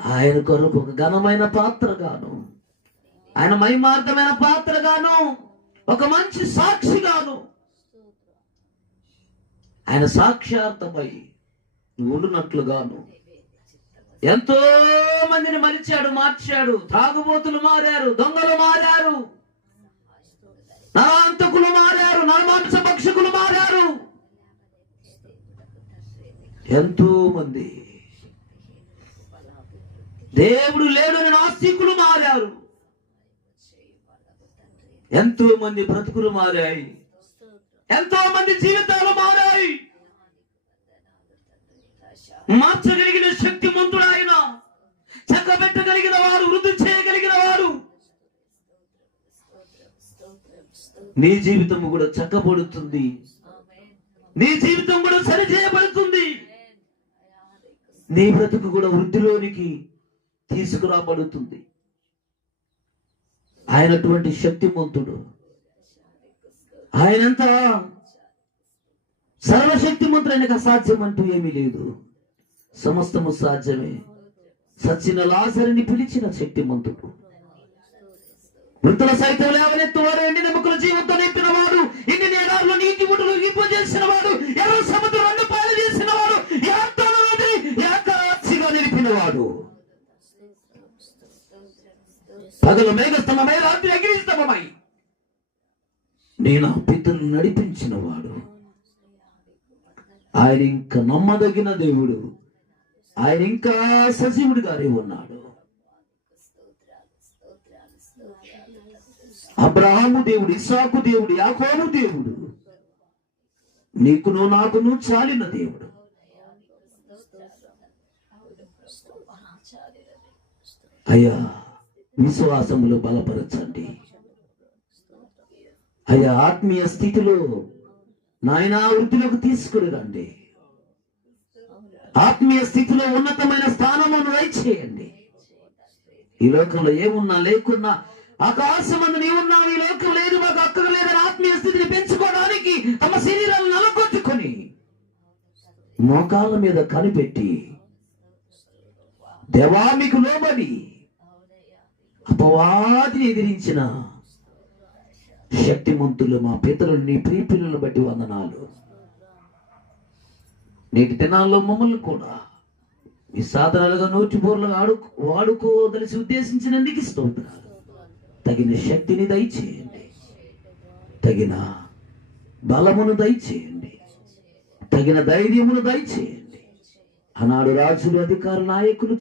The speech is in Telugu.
ఆయన కొరకు ఒక ఘనమైన పాత్రగాను, ఆయన మహిమార్థమైన పాత్రగాను, ఒక మంచి సాక్షిగాను ఆయన సాక్షార్థమై ఉండునట్లుగాను ఎంతో మందిని మలిచాడు, మార్చాడు. తాగుబోతులు మారారు, దొంగలు మారారు, నరాంతకులు మారారు, నరమాంస భక్షకులు మారారు. ఎంతో మంది దేవుడు లేడని నాస్తికులు మారారు. ఎంతో మంది బ్రతుకులు మారాయి, ఎంతో మంది జీవితాలు మారాయి. మార్చగలిగిన శక్తిమంతుడు ఆయన, చక్కబెట్టగలిగిన వాడు, వృద్ధి చేయగలిగిన వాడు. నీ జీవితం కూడా చక్కబడుతుంది, నీ జీవితం కూడా సరి చేయబడుతుంది, నీ బ్రతుకు కూడా వృద్ధిలోనికి తీసుకురాబడుతుంది. ఆయనటువంటి శక్తిమంతుడు, ఆయనంత సర్వశక్తిమంతుడు. ఆయనకు అసాధ్యం అంటూ ఏమీ లేదు, సమస్తము సాధ్యమే. సచిన లాజరుని పిలిచిన శక్తిమంతుడు, మృతుల సైతం లేవనెత్తువాడు, ఎండిన ముక్కల జీవంతో నింపిన వాడు, ఇంటి నేరాల్లో నీటి ముట్టులు ఇంపజేసిన వాడు, ఎర్ర సముద్రం రెండు పాలు చేసిన వాడు, ఏకాక్షిగా నిలిపిన వాడు, పగలు మేఘస్తంభమై రాత్రి అగ్నిస్తంభమై నేను ఆ పితరులు నడిపించిన వాడు. ఆయన ఇంకా నమ్మదగిన దేవుడు, ఆయన ఇంకా సజీవుడిగానే ఉన్నాడు. అబ్రహాము దేవుడు, ఇస్సాకు దేవుడు, యాకోబు దేవుడు, నీకును నాకును చాలిన దేవుడు. అయ్యా, విశ్వాసములో బలపరచండి అయ్యా. ఆత్మీయ స్థితిలో నాయన వృద్ధిలోకి తీసుకుని రండి. ఆత్మీయ స్థితిలో ఉన్నతమైన స్థానమును దయచేయండి. ఈ లోకంలో ఏమున్నా లేకున్నా ఆకాశమందు నీవున్నావు, ఈ లోకం లేదు, మాకు అక్కడ లేదని ఆత్మీయ స్థితిని పెంచుకోవడానికి తమ శరీరాలను నలగొట్టుకొని మోకాళ్ళ మీద కనిపెట్టి దేవా మీకు లోబడి అపవాదిని ఎదిరించిన శక్తిమంతులు మా పితరులు, నీ ప్రియ పిల్లలను బట్టి వందనాలు. నేటి దినాల్లో మమ్మల్ని కూడా మీ సాధనాలుగా నోటిబోర్లుగా వాడుకోదలిసి ఉద్దేశించినందుకు స్తోత్రాలు. తగిన శక్తిని దయచేయండి, తగిన బలమును దయచేయండి, తగిన ధైర్యమును దయచేయండి. ఆనాడు రాజులు, అధికారులు, నాయకులు